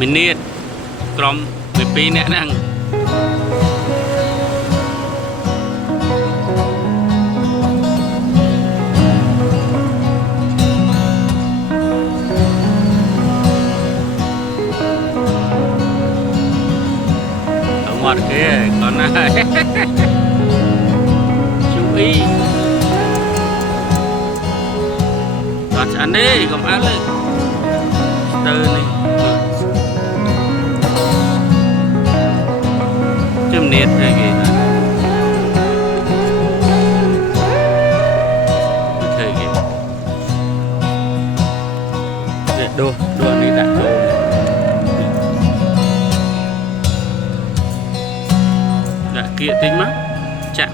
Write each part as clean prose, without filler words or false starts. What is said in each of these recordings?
mình niết crom về pi nè năng ở ngoài kia con này chú ý còn ăn đi còn ăn lên từ này chấm nét rồi kì thời kì đua đi đặt đồ đã kia tính mắt chạm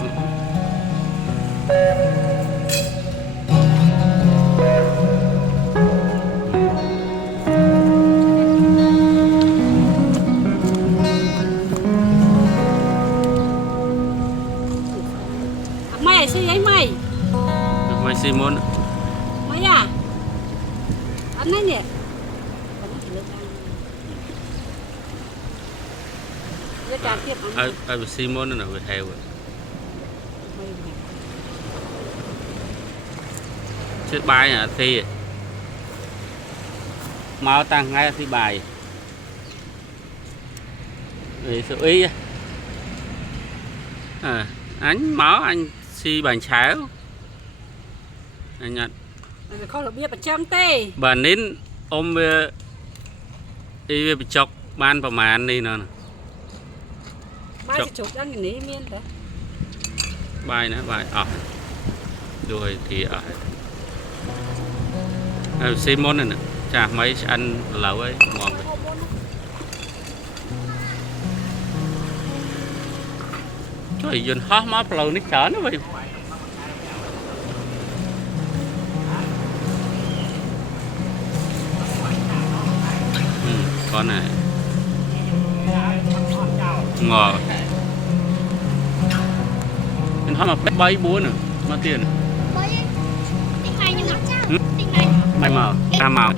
mày Simon mày à anh này nè ai Simon nó về heo chiếc bài à thì máu tăng ngay thì bài vì sự ý à anh máu anh si bàn cháo anh nhận không là biết bật trăng tê bà nín ôm đi bị chọc ban vào màn đi nè bài sẽ chụp ra cái ní miên đó bài nữa bài ở rồi thì ở Simon này nè chả mấy ăn lẩu ấy ngon trời dân hot máu lẩu nít chở nó vậy con này ngò mình hỏi mà bay búa nữa mà tiền bay màu cam màu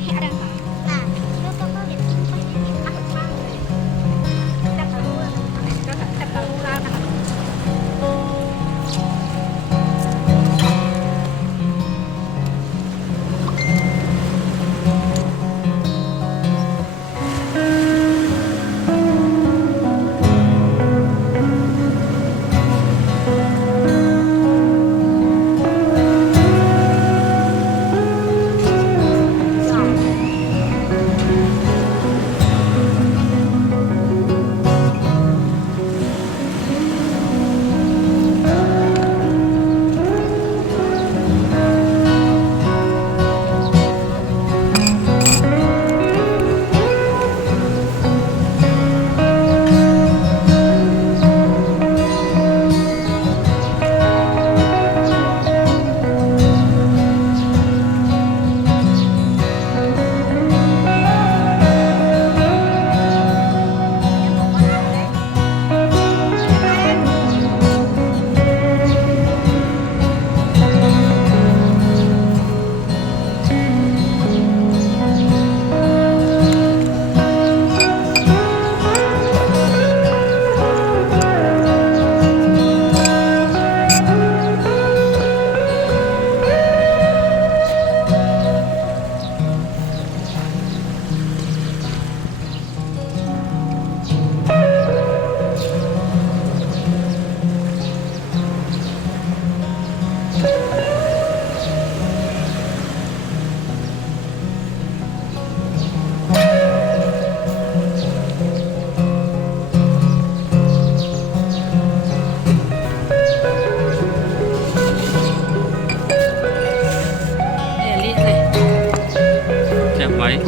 mấy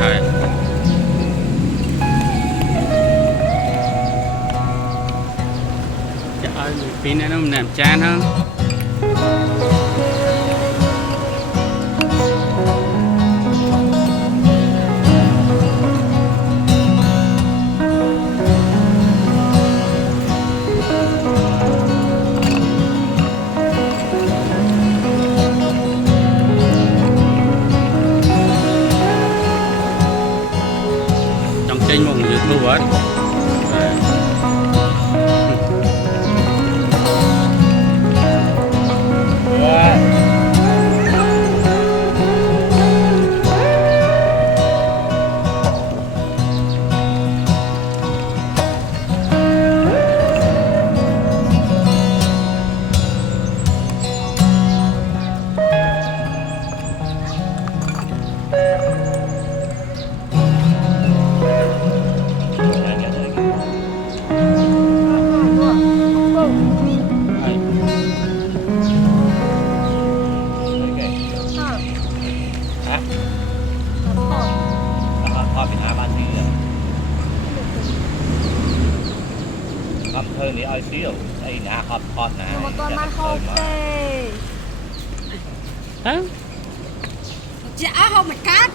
trời ơi pin này nó làm chan hơn quất. Thơ này ai xíu, đây nè hot hot nè. Nhưng mà con mang hộp tê. Hả? Dạ hộp mạch cát.